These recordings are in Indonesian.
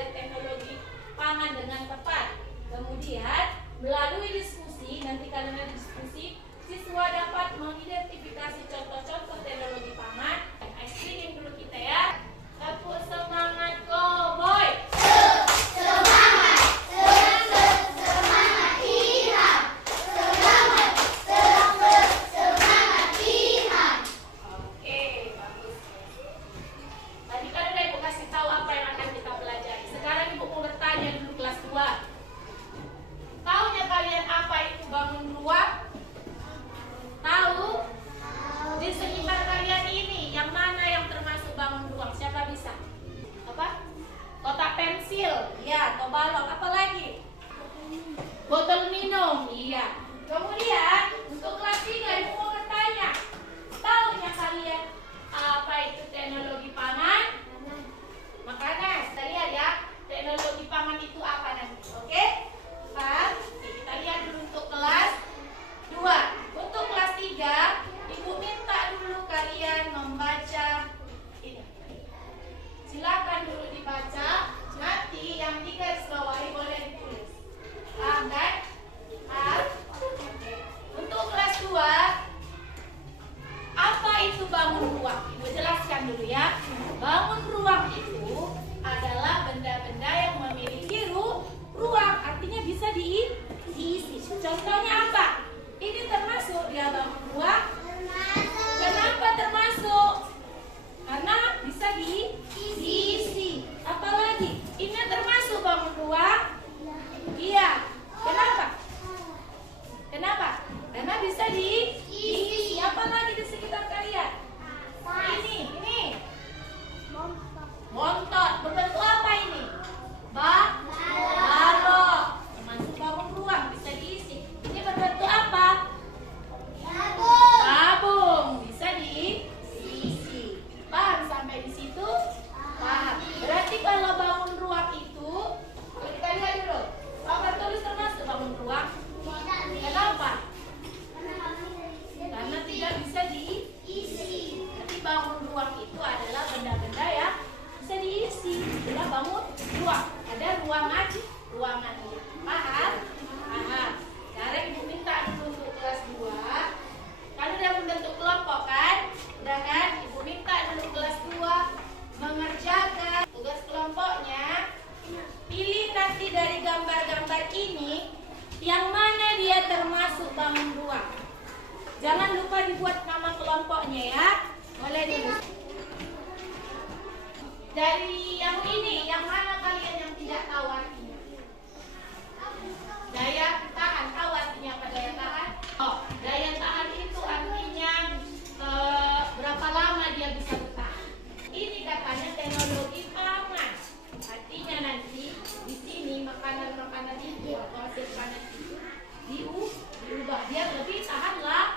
mengenali teknologi pangan dengan tepat. Kemudian melalui diskusi, nanti karena diskusi, siswa dapat mengidentifikasi contoh-contoh teknologi pangan. Ice cream dulu kita ya. Tepuk semangat Cowboy. Iya, atau balok, apa lagi? Botol minum, iya. Kemudian untuk kelas 3 Ibu mau bertanya, tahunya kalian apa itu teknologi pangan? Makanan. Kita lihat ya, teknologi pangan itu apa nanti, oke? Kita lihat dulu untuk kelas 2. Untuk kelas 3, Ibu minta dulu kalian membaca ini. Silakan dulu dibaca. Nanti yang digarisbawahi boleh ditulis. Paham kan? Paham? Untuk kelas 2, apa itu bangun ruang? Ibu jelaskan dulu ya. Bangun ruang itu adalah benda-benda yang memiliki ruang. Artinya bisa diisi. Contohnya apa? Ini termasuk dia bangun ruang. Kenapa termasuk? Karena bisa diisi. Apalagi? Ini termasuk bangun ruang? Iya. Kenapa? Kenapa? Karena bisa diisi. Apalagi di sekitar kalian? Ini. Montot. Berbentuk apa ini? Balok. Termasuk bangun ruang, bisa diisi. Ini berbentuk apa? Tabung. Bisa diisi. Paham sampai di situ? Paham. Berarti kalau bangun ruang itu, kita lihat dulu. Papan tulis termasuk bangun ruang? Kenapa? Karena tidak bisa diisi. Jadi bangun ruang itu adalah benda-benda yang bisa diisi. Itulah bangun ruang. Ada ruangannya. Paham? Paham. Sekarang Ibu minta dulu untuk kelas 2. Kan udah membentuk kelompok kan? Udah kan? Ibu minta dulu kelas 2 mengerjakan tugas kelompoknya. Pilih nanti dari gambar-gambar ini yang mana dia termasuk bangun ruang. Jangan lupa dibuat nama kelompoknya ya. Boleh dulu. Dari yang ini, yang mana kalian yang tidak tahu artinya? Daya tahan, tahu artinya apa daya tahan? Oh, daya tahan itu artinya berapa lama dia bisa bertahan. Ini katanya teknologi pangan. Artinya nanti di sini makanan-makanan itu atau hasil panen itu diubah biar lebih tahan lama.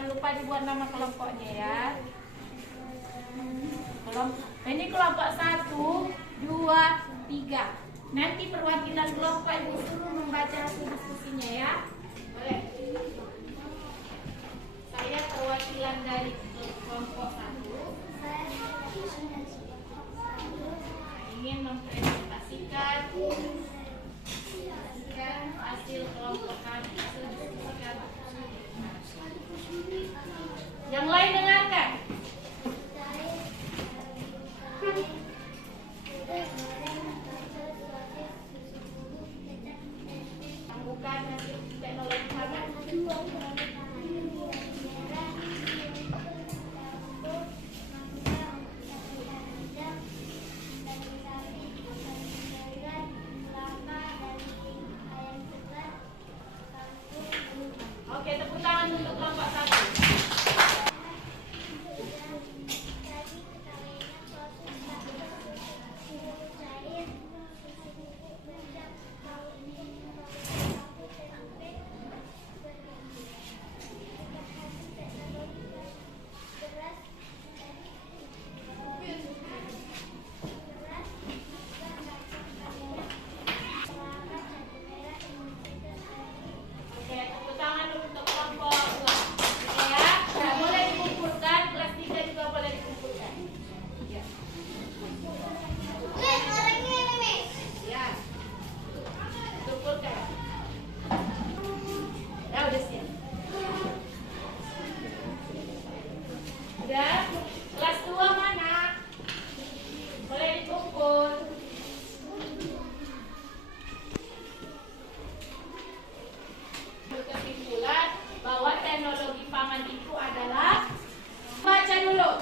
Jangan lupa dibuat nama kelompoknya ya. Ini kelompok 1, 2, 3. Nanti perwakilan kelompok ibu suruh membaca hasil diskusinya ya. Boleh. Saya perwakilan dari kelompok 1. Ingin mempresentasikan hasil kelompok kami. Yang lain dengarkan. Bukan hasil teknologi hangat. Oke, tepuk tangan untuk kelompok 1. Kelas 2 mana? Boleh dikumpul. Kesimpulan bahwa teknologi pangan itu adalah, baca dulu.